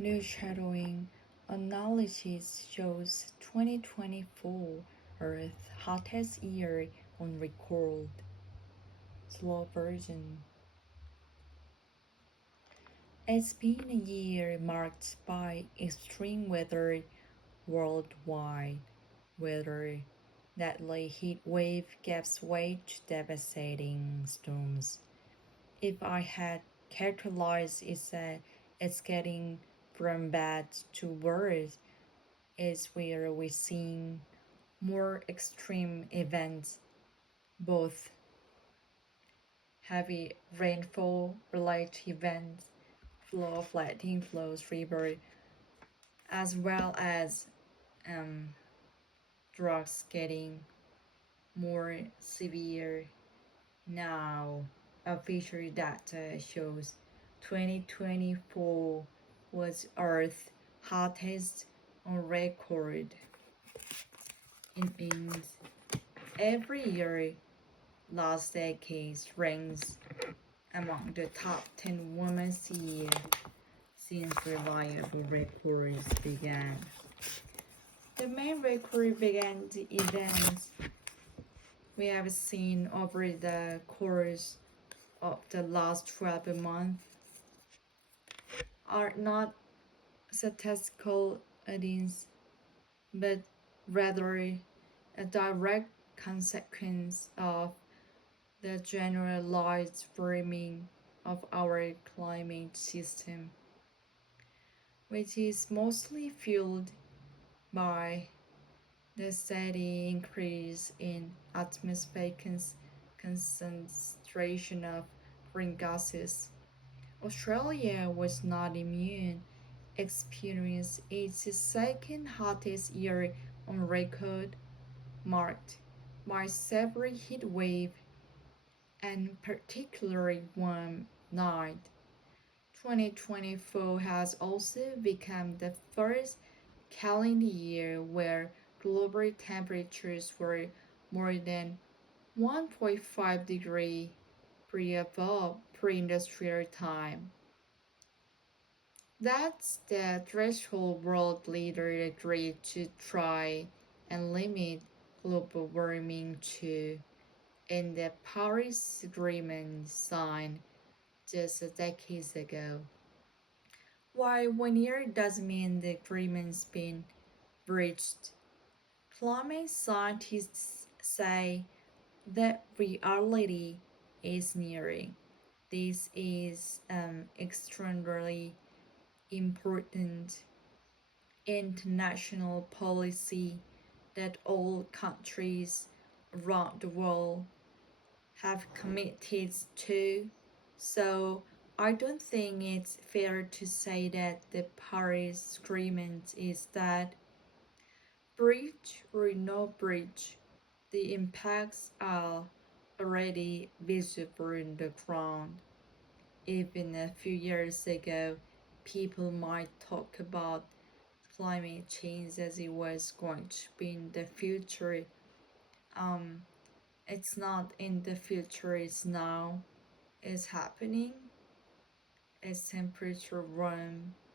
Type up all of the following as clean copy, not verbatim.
Shadowing analysis shows 2024 Earth hottest year on record. Slow version. It's been a year marked by extreme weather worldwide. Weather deadly heat wave gives way to devastating storms. If I had characterized it as it's getting from bad to worse, is where we're seeing more extreme events, both heavy rainfall related events, flooding, flows, river, as well as um, drugs getting more severe now. Official data shows 2024 was Earth's hottest on record. It means every year last decade ranks among the top 10 warmest years since reliable records began. The main record began the events we have seen over the course of the last 12 months are not statistical evidence, but rather a direct consequence of the generalized warming of our climate system, which is mostly fueled by the steady increase in atmospheric concentration of green gases. Australia was not immune, experienced its second hottest year on record, marked by severe heat wave and particularly warm night. 2024 has also become the first calendar year where global temperatures were more than 1.5 degrees above pre-industrial time. That's the threshold world leaders agreed to try and limit global warming to in the Paris Agreement signed just a decade ago. While 1 year doesn't mean the agreement's been breached, climate scientists say that reality is nearing. This is extraordinarily important international policy that all countries around the world have committed to. So I don't think it's fair to say that the Paris Agreement is that breach or no breach. The impacts are already visible on the ground. Even a few years ago, people might talk about climate change as it was going to be in the future. Um, it's not in the future, it's now. It's happening. It's temperature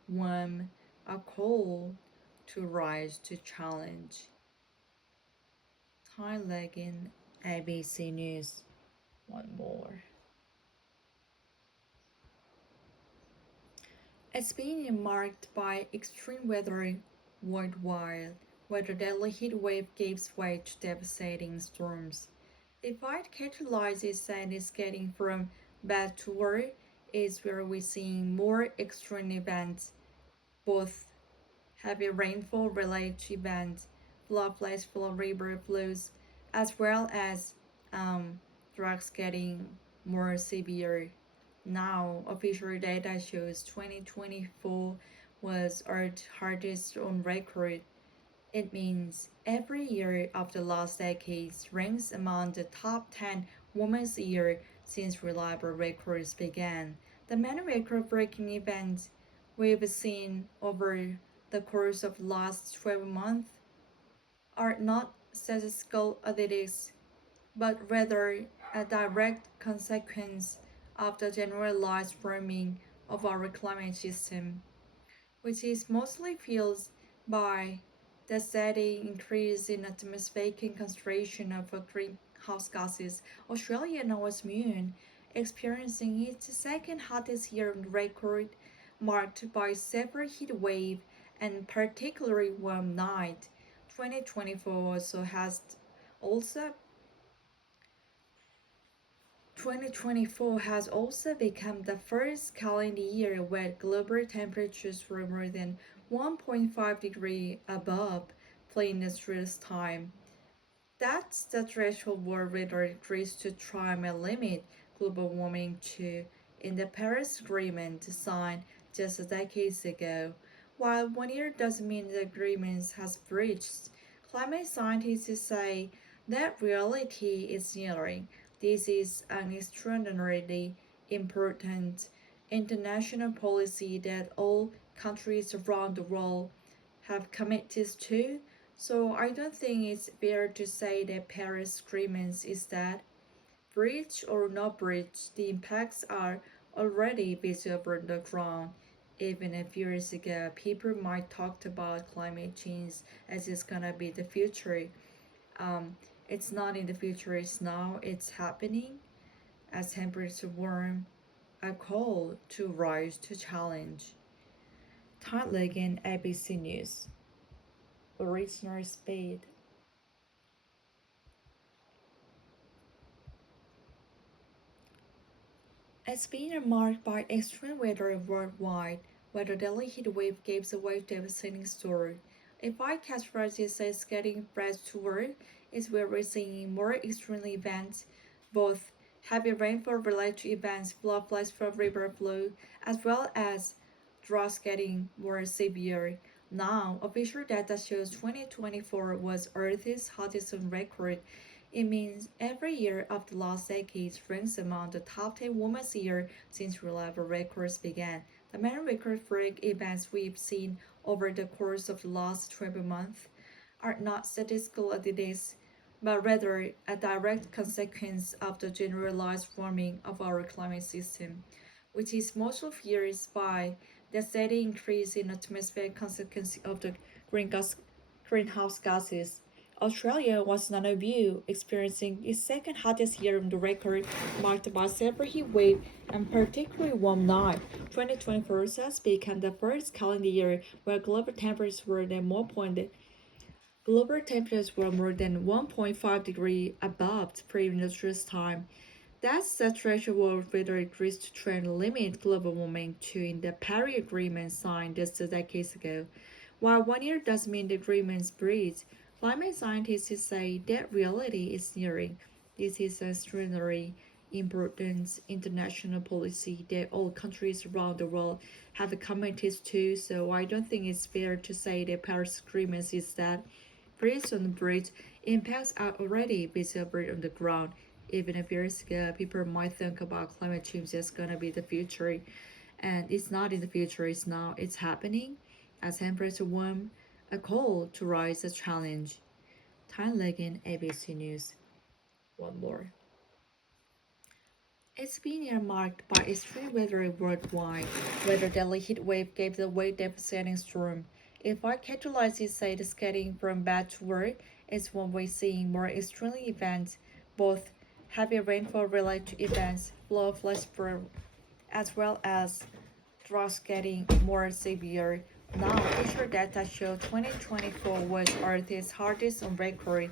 warm, a cold to rise to challenge. Thai Legend ABC News. One more. It's been marked by extreme weather worldwide, where the deadly heat wave gives way to devastating storms. If I'd catalyze it and it's getting from bad to worse, is where we're seeing more extreme events, both heavy rainfall related to events, floodplains, flood river flows, as well as droughts getting more severe. Now, official data shows 2024 was Earth's hardest on record. It means every year of the last decades ranks among the top 10 warmest year since reliable records began. The many record-breaking events we've seen over the course of the last 12 months are not statistical statistics, but rather a direct consequence of the generalized warming of our climate system. which is mostly fueled by the steady increase in atmospheric concentration of greenhouse gases. Australia now is immune, experiencing its second hottest year on record, marked by severe heat wave and particularly warm night. 2024 also 2024 has also become the first calendar year where global temperatures were more than 1.5 degrees above pre-industrial time. That's the threshold where weather agrees to try and limit global warming to in the Paris Agreement signed just a decade ago. While 1 year doesn't mean the agreement has breached, climate scientists say that reality is nearing. This is an extraordinarily important international policy that all countries around the world have committed to, so I don't think it's fair to say that Paris Agreement is that breach or not breach, the impacts are already visible on the ground. Even a few years ago, people might talk about climate change as it's gonna be the future. Um, it's not in the future, it's now, it's happening. As temperatures warm, a call to rise to challenge. Todd Legan, ABC News. Original speed. It's been marked by extreme weather worldwide, where the Delhi heat wave gave away devastating story. If I categorize this as getting fresh to work, is where we're seeing more extreme events, both heavy rainfall related events, flood floods from river flow, as well as droughts getting more severe. Now, official data shows 2024 was Earth's hottest on record. It means every year of the last decade ranks among the top 10 warmest years since reliable records began. The main record-breaking events we've seen over the course of the last 12 months are not statistical oddities, but rather a direct consequence of the generalized warming of our climate system, which is mostly fueled by the steady increase in atmospheric consequence of the greenhouse gases. Australia was none of you, experiencing its second hottest year on the record, marked by severe heat wave and particularly warm night. 2024 has become the first calendar year where global temperatures were more than 1.5 degrees above pre-industrial time. That's the threshold weather agrees to try and limit global warming to in the Paris Agreement signed just a decade ago. While 1 year does mean the agreement's breach, climate scientists say that reality is nearing. This is an extraordinary important international policy that all countries around the world have committed to, so I don't think it's fair to say the Paris Agreement is that based on the bridge, impacts are already visible on the ground. Even a few years ago, people might think about climate change as gonna be the future, and it's not in the future. It's now. It's happening. As temperature warm, a call to rise a challenge. Time Leggin, ABC News. One more. It's been year marked by extreme weather worldwide, where the Delhi heat wave gave the way devastating storm. If I catalyze it, say it's getting from bad to worse, it's when we're seeing more extreme events, both heavy rainfall related events, flood flash as well as droughts getting more severe. Now, official data show 2024 was Earth's hardest on record.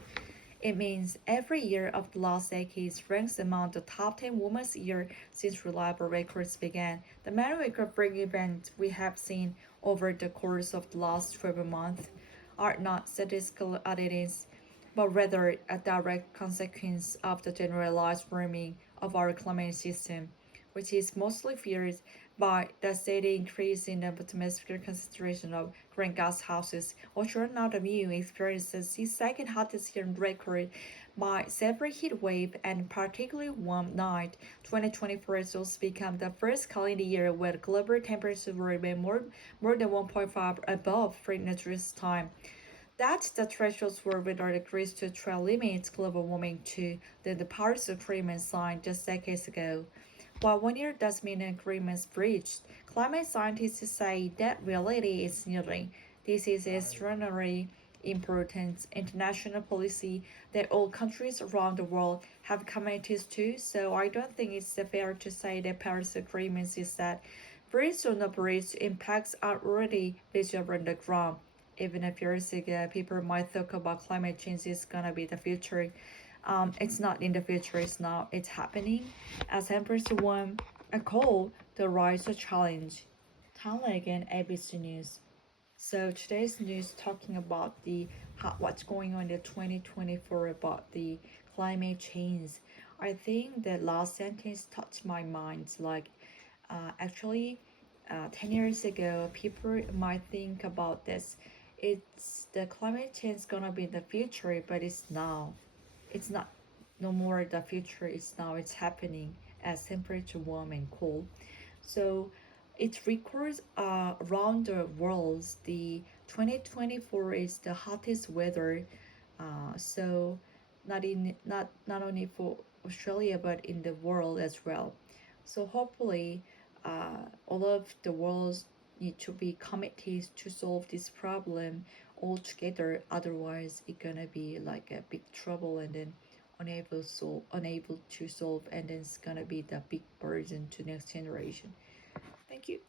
It means every year of the last decade ranks among the top 10 warmest years since reliable records began. The main record-breaking events we have seen over the course of the last 12 months are not statistical oddities, but rather a direct consequence of the generalized warming of our climate system, which is mostly fueled by the steady increase in the atmospheric concentration of greenhouse gases. Australia not immune experiences the second hottest year on record by severe heat wave and particularly warm night. 2024 has also become the first calendar year where global temperatures remain more than 1.5 above pre-industrial time. That's the threshold where weather agrees to try limit global warming to the Paris Agreement signed just decades ago. While 1 year does mean an agreement's breached, climate scientists say that reality is nearing. This is extraordinarily important international policy that all countries around the world have committed to, so I don't think it's fair to say that Paris Agreement is that breach or no breach impacts are already visible on the ground. Even a few years ago, people might talk about climate change is gonna be the future. It's not in the future, it's now, it's happening. As Empress One, a call the rise of challenge. Thailand again, ABC News. So today's news talking about the what's going on in the 2024 about the climate change. I think the last sentence touched my mind. Like, actually, 10 years ago, people might think about this. It's the climate change gonna be the future, but it's now. It's not no more the future. It's now. It's happening as temperature warm and cold. So it records around the world. The 2024 is the hottest weather. So not only for Australia but in the world as well. So hopefully, all of the worlds need to be committed to solve this problem all together. Otherwise, it's gonna be like a big trouble and then unable to solve, and then it's gonna be the big burden to next generation. Thank you.